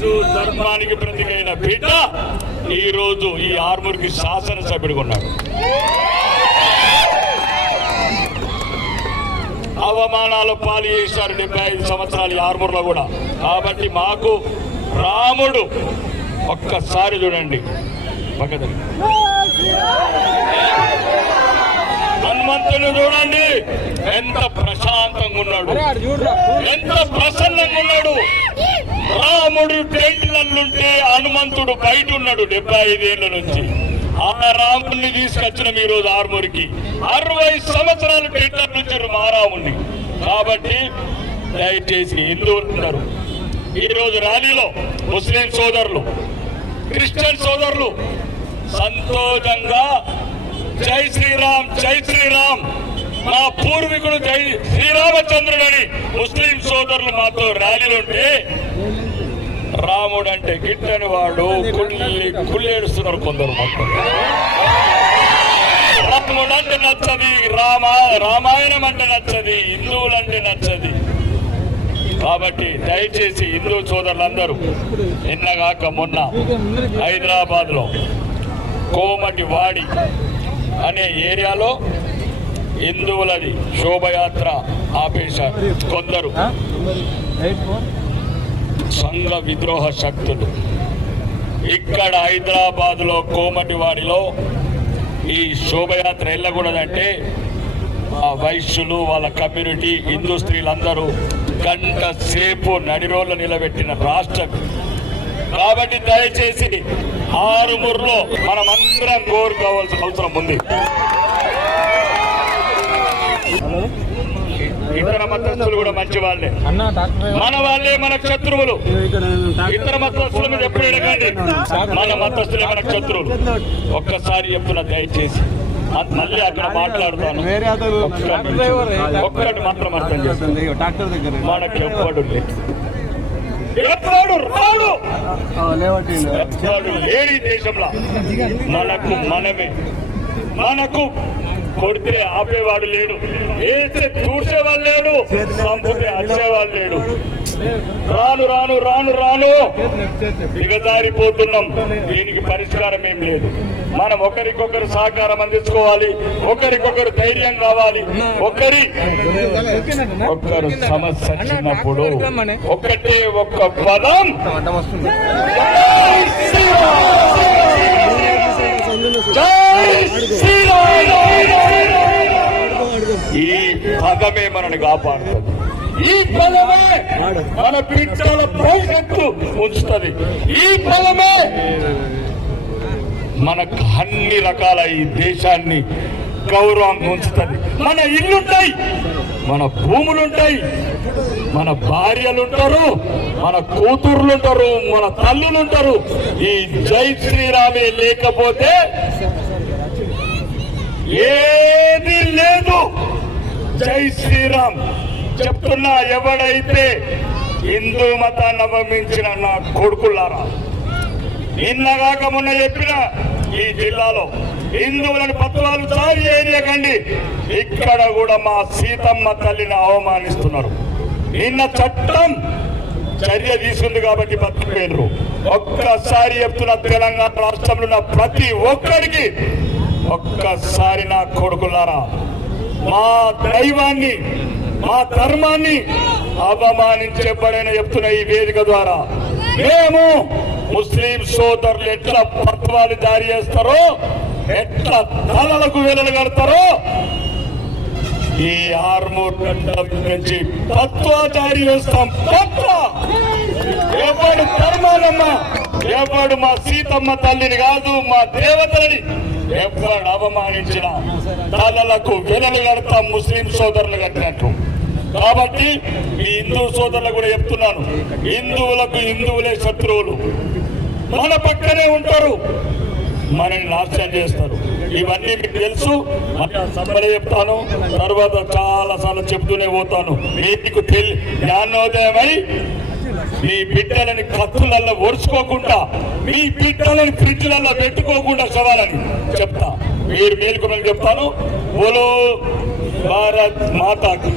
హిందూ ధర్మానికి ప్రతికైన బిడ్డ ఈ రోజు ఈ ఆర్మూర్కి శాసనసభ్యుడిగా ఉన్నాడు. అవమానాలు పాలు చేశారు 75 సంవత్సరాలు ఈ ఆర్మూర్లో కూడా. కాబట్టి మాకు రాముడు ఒక్కసారి చూడండి, హనుమంతుని చూడండి ఎంత ప్రశాంతంగా ఉన్నాడు, ఎంత ప్రసన్నంగా ఉన్నాడు. రాముడు టెంట్లన్నుంటే హనుమంతుడు బయట ఉన్నాడు 75 ఏళ్ల నుంచి. ఆ రాముడిని తీసుకొచ్చిన ఈ రోజు ఆర్మూర్కి 60 సంవత్సరాలు టెంట్ల నుంచి మా రాముడిని. కాబట్టి దయచేసి హిందువులు ఉన్నారు ఈ రోజు ర్యాలీలో, ముస్లిం సోదరులు, క్రిస్టియన్ సోదరులు సంతోషంగా జై శ్రీరామ్ జై శ్రీరామ్, మా పూర్వీకుడు జై శ్రీరామచంద్రుడని ముస్లిం సోదరులు మాతో ర్యాలీలుంటే, రాముడు అంటే గిట్టని వాడు కుళ్ళేడుస్తున్నారు కొందరు. మొత్తం రాముడు అంటే నచ్చది, రామాయణం అంటే నచ్చది, హిందువులంటే నచ్చది. కాబట్టి దయచేసి హిందూ సోదరులందరూ నిన్నగాక మొన్న హైదరాబాద్ లో కోమటి వాడి అనే ఏరియాలో హిందువులది శోభయాత్ర ఆపేశారు కొందరు సంఘ విద్రోహ శక్తులు. ఇక్కడ హైదరాబాద్ లో కోమటివాడిలో ఈ శోభయాత్ర వెళ్ళకూడదంటే ఆ వైశ్యులు వాళ్ళ కమ్యూనిటీ హిందూ స్త్రీలందరూ గంట సేపు నడిరోళ్ళు నిలబెట్టిన రాష్ట్రం. కాబట్టి దయచేసి ఆరుమూరులో మనమందరం కోరుకోవాల్సిన అవసరం ఉంది. ఇతర మతస్థులు కూడా మంచి వాళ్ళే, మన వాళ్ళే మనకు శత్రువులు. ఇతర మతస్థుల మీద ఎప్పుడు ఎడకండి, మన మతస్థులే మనకు శత్రువులు. ఒక్కసారి చెప్తున్నా దయచేసి, మళ్ళీ అక్కడ మాట్లాడుతాను, ఒక్కటి మాత్రం అర్థం చేస్తుంది. మనకు ఎప్పుడు లేని దేశంలో మనకు మనమే. మనకు కొడితే ఆపేవాడు లేడు, వేస్తే చూసేవాడు లేడు, సంపుతే వచ్చేవాడు లేడు. రాను రాను రాను రాను దిగజారిపోతున్నాం. దీనికి పరిష్కారం ఏం లేదు. మనం ఒకరికొకరు సహకారం అందించుకోవాలి, ఒకరికొకరు ధైర్యం కావాలి. ఒకరు సమస్య వచ్చినప్పుడు ఒకటే ఒక్క పదం, ఈ పదమే మనని కాపాడుతుంది. ఈ పదమే మన పిల్లల భవిష్యత్తు ఉంచుతుంది. ఈ పదమే మనకు అన్ని రకాల ఈ దేశాన్ని గౌరవంగా ఉంచుతుంది. మన ఇల్లుంటాయి, మన భూములుంటాయి, మన భార్యలుంటారు, మన కూతుర్లుంటారు, మన తల్లులుంటారు. ఈ జై శ్రీరామే లేకపోతే ఏది లేదు. జై శ్రీరామ్ చెప్తున్నా, ఎవడైతే హిందూ మతాన్ని అవమించిన నా కొడుకులారా, నిన్నగాక మొన్న చెప్పిన ఈ జిల్లాలో హిందువులను పత్రాలు జారీ చేయకండి. ఇక్కడ కూడా మా సీతమ్మ తల్లిని అవమానిస్తున్నారు. నిన్న చట్టం చర్య తీసుకుంది కాబట్టి బతికిపోయినరు. ఒక్కసారి చెప్తున్న, తెలంగాణ రాష్ట్రంలో ఉన్న ప్రతి ఒక్కరికి ఒక్కసారి నా కొడుకులారా, మా దైవాన్ని మా ధర్మాన్ని అవమానించబడని చెప్తున్న ఈ వేదిక ద్వారా, మేము ముస్లిం సోదరులు ఎట్లా పత్రాలు జారీ చేస్తారో, ఎట్లా తలలకు వేలలు కడతారో, ఈ ఆర్మూర్ నుంచి పత్వా జారీ చేస్తాం. పత్వా ఎవడు ధర్మాలమ్మ, ఎవడు మా సీతమ్మ తల్లిని కాదు, మా దేవతని ఎవడు అవమానించిన తలలకు వెలలు కడతాం, ముస్లిం సోదరులు కట్టినట్టు. కాబట్టి ఈ హిందూ సోదరులు కూడా చెప్తున్నాను, హిందువులకు హిందువులే శత్రువులు. మన పక్కనే ఉంటారు, మనని నాశనం చేస్తారు. ఇవన్నీ మీకు తెలుసు. సభలో చెప్తాను, తర్వాత చాలా సార్లు చెప్తూనే పోతాను. మీకు జ్ఞానోదయమై మీ బిడ్డలని కత్తులలో ఒరుచుకోకుండా, మీ బిడ్డలని ఫ్రిడ్జ్లలో పెట్టుకోకుండా సవాలని చెప్తా. మీరు మేలుకొని చెప్తాను. బోలో భారత్ మాతాకి.